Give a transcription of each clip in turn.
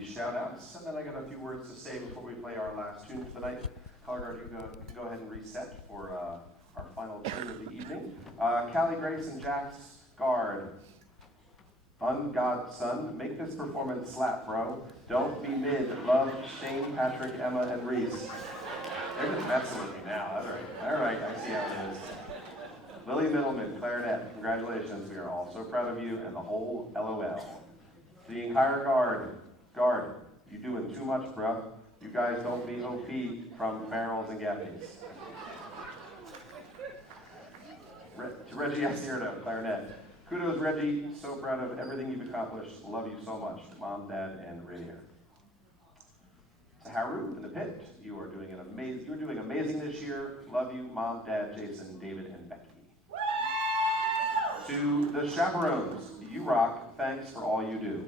these shout outs, and then I got a few words to say before we play our last tune for the night. Color guard, you can go ahead and reset for our final tune of the evening. Callie, Grace, and Jack's guard. Son, make this performance slap, bro. Don't be mid. Love, Shane, Patrick, Emma, and Reese. They're just messing with me now. That's right. All right, I see how it is. Lily Middleman, clarinet, congratulations. We are all so proud of you and the whole LOL. The entire guard, you doing too much, bruh. You guys don't be OP from Farrells and Gappies. To Reggie Asierto, clarinet. Kudos, Reggie. So proud of everything you've accomplished. Love you so much. Mom, Dad, and Rainier. To Haru in the pit, you are doing amazing this year. Love you, Mom, Dad, Jason, David, and Becky. To the chaperones, you rock. Thanks for all you do.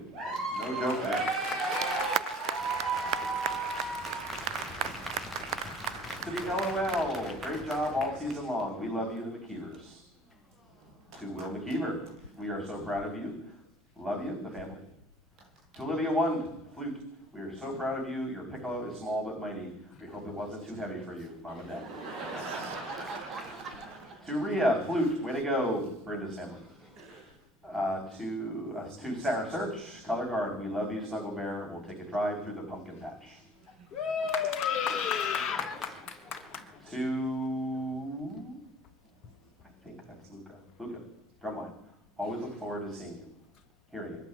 No joke there. To the LOL, great job all season long. We love you, the McKeevers. To Will McKeever, we are so proud of you. Love you, the family. To Olivia One, flute, we are so proud of you. Your piccolo is small but mighty. We hope it wasn't too heavy for you, Mom and Dad. To Rhea, flute, way to go, Brenda's family. To Sarah Search, color guard, we love you, Snuggle Bear. We'll take a drive through the pumpkin patch. To, I think that's Luca. Luca, drumline. Always look forward to seeing you, hearing you,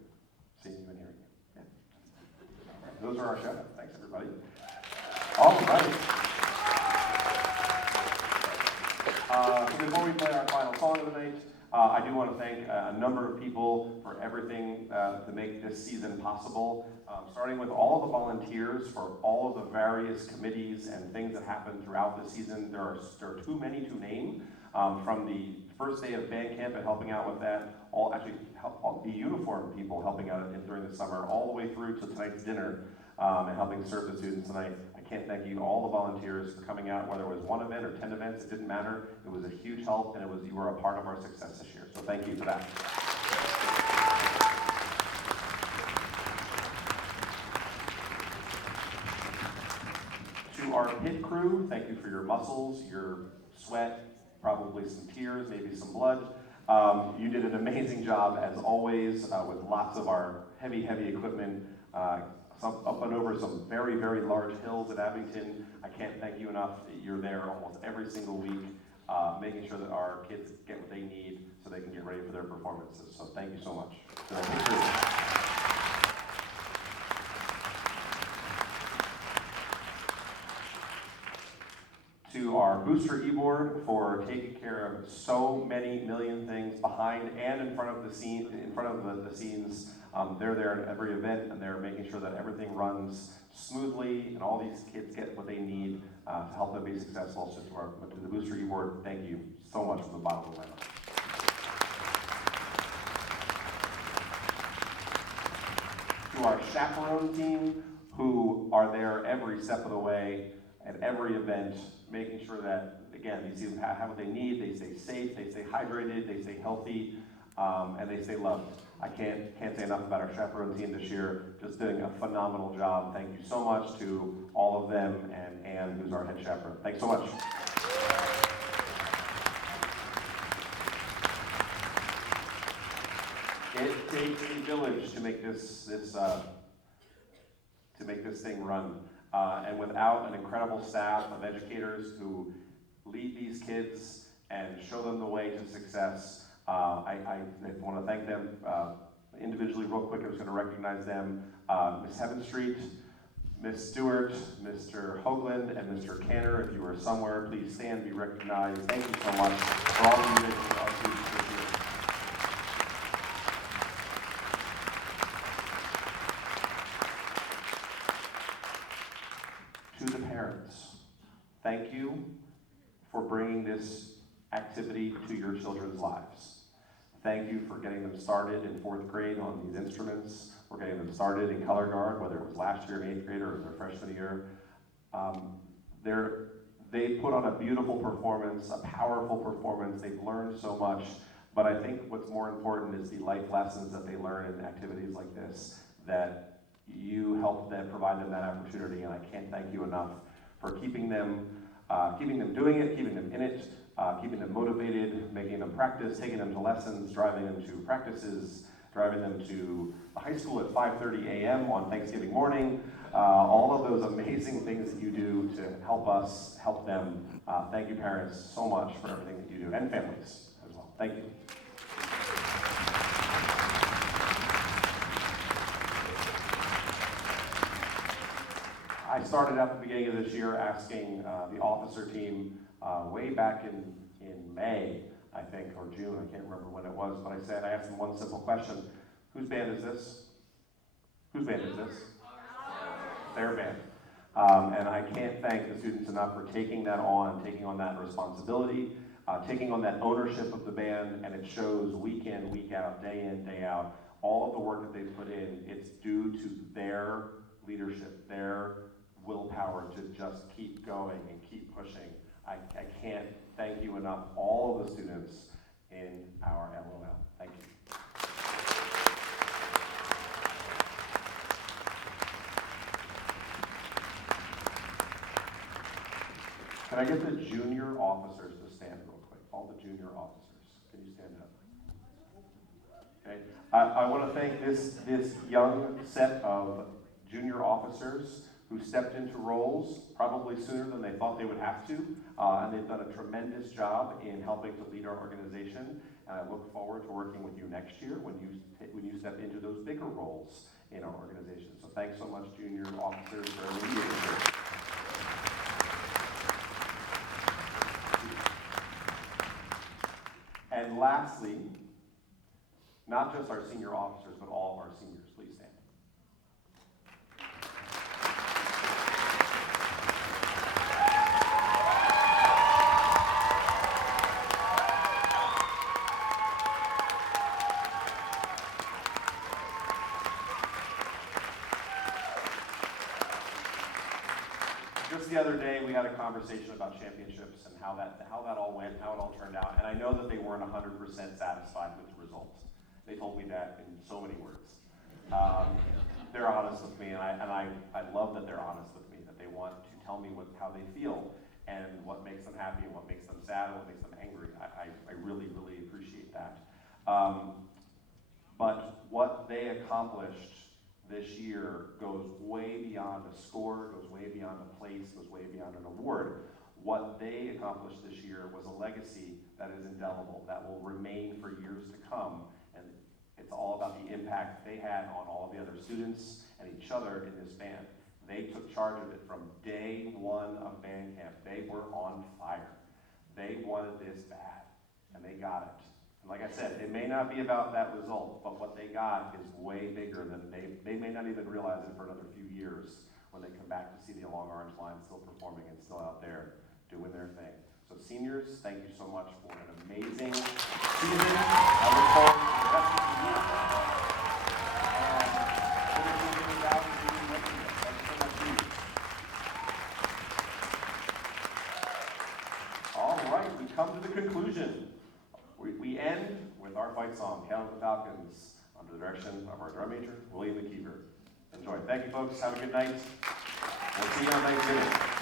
seeing you and hearing you. Yeah. All right. Those are our shout outs. Thanks, everybody. All right. So before we play our final song of the night, I do want to thank a number of people for everything to make this season possible, starting with all of the volunteers for all of the various committees and things that happen throughout the season. There are too many to name, from the first day of band camp and helping out with that, all the uniform people helping out during the summer, all the way through to tonight's dinner and helping serve the students tonight. I can't thank you, all the volunteers, for coming out, whether it was 1 event or 10 events, it didn't matter. It was a huge help, and you were a part of our success this year. So thank you for that. To our pit crew, thank you for your muscles, your sweat, probably some tears, maybe some blood. You did an amazing job, as always, with lots of our heavy equipment, up and over some very, very large hills at Abington. I can't thank you enough. You're there almost every single week, making sure that our kids get what they need so they can get ready for their performances. So thank you so much. To our booster e-board for taking care of so many million things behind and in front of the scenes. They're there at every event, and they're making sure that everything runs smoothly and all these kids get what they need to help them be successful. So to the booster e-board, thank you so much from the bottom of my heart. To our chaperone team, who are there every step of the way at every event, making sure that, again, these students have what they need, they stay safe, they stay hydrated, they stay healthy, and they stay loved. I can't say enough about our chaperone team this year, just doing a phenomenal job. Thank you so much to all of them, and Anne, who's our head chaperone. Thanks so much. It takes a village to make this thing run. And without an incredible staff of educators who lead these kids and show them the way to success, I want to thank them individually real quick. I'm just going to recognize them. Ms. Heaven Street, Ms. Stewart, Mr. Hoagland, and Mr. Canner. If you are somewhere, please stand, be recognized. Thank you so much for all of you that for our students this year. To the parents, thank you for bringing this activity to your children's lives. Thank you for getting them started in 4th grade on these instruments. We're getting them started in color guard, whether it was last year in 8th grade or their freshman year. They put on a beautiful performance, a powerful performance. They've learned so much, but I think what's more important is the life lessons that they learn in activities like this, that you helped them, provide them that opportunity, and I can't thank you enough for keeping them doing it, keeping them in it, keeping them motivated, making them practice, taking them to lessons, driving them to practices, driving them to the high school at 5:30 a.m. on Thanksgiving morning. All of those amazing things that you do to help us, help them. Thank you, parents, so much for everything that you do, and families as well. Thank you. I started at the beginning of this year asking the officer team way back in May, I think, or June, I can't remember when it was, but I asked them one simple question: whose band is this? Whose band is this? Their band. And I can't thank the students enough for taking that on, taking on that responsibility, taking on that ownership of the band, and it shows week in, week out, day in, day out. All of the work that they've put in, it's due to their leadership, their willpower to just keep going and keep pushing. I can't thank you enough, all of the students in our LOL. Thank you. Can I get the junior officers to stand real quick? All the junior officers, can you stand up? Okay. I want to thank this young set of junior officers who stepped into roles probably sooner than they thought they would have to, and they've done a tremendous job in helping to lead our organization. And I look forward to working with you next year when you step into those bigger roles in our organization. So thanks so much, junior officers, for everything you do. And lastly, not just our senior officers, but all of our seniors, please stand. Just the other day, we had a conversation about championships and how that all went, how it all turned out, and I know that they weren't 100% satisfied with the results. They told me that in so many words. They're honest with me, and I love that they're honest with me, that they want to tell me how they feel and what makes them happy and what makes them sad and what makes them angry. I really, really appreciate that. But what they accomplished this year goes way beyond a score, goes way beyond a place, goes way beyond an award. What they accomplished this year was a legacy that is indelible, that will remain for years to come, and it's all about the impact they had on all of the other students and each other in this band. They took charge of it from day one of band camp. They were on fire. They wanted this bad, and they got it. And like I said, it may not be about that result, but what they got is way bigger than they may not even realize it for another few years when they come back to see the Long Orange Line still performing and still out there doing their thing. So seniors, thank you so much for an amazing season. I look forward to the rest of the year. And finishing this out and doing next year. Thanks so much, you. All right, we come to the conclusion. We end with our fight song, Hail to the Falcons, under the direction of our drum major, William McKeever. Enjoy. Thank you, folks. Have a good night. We'll see you on Thanksgiving.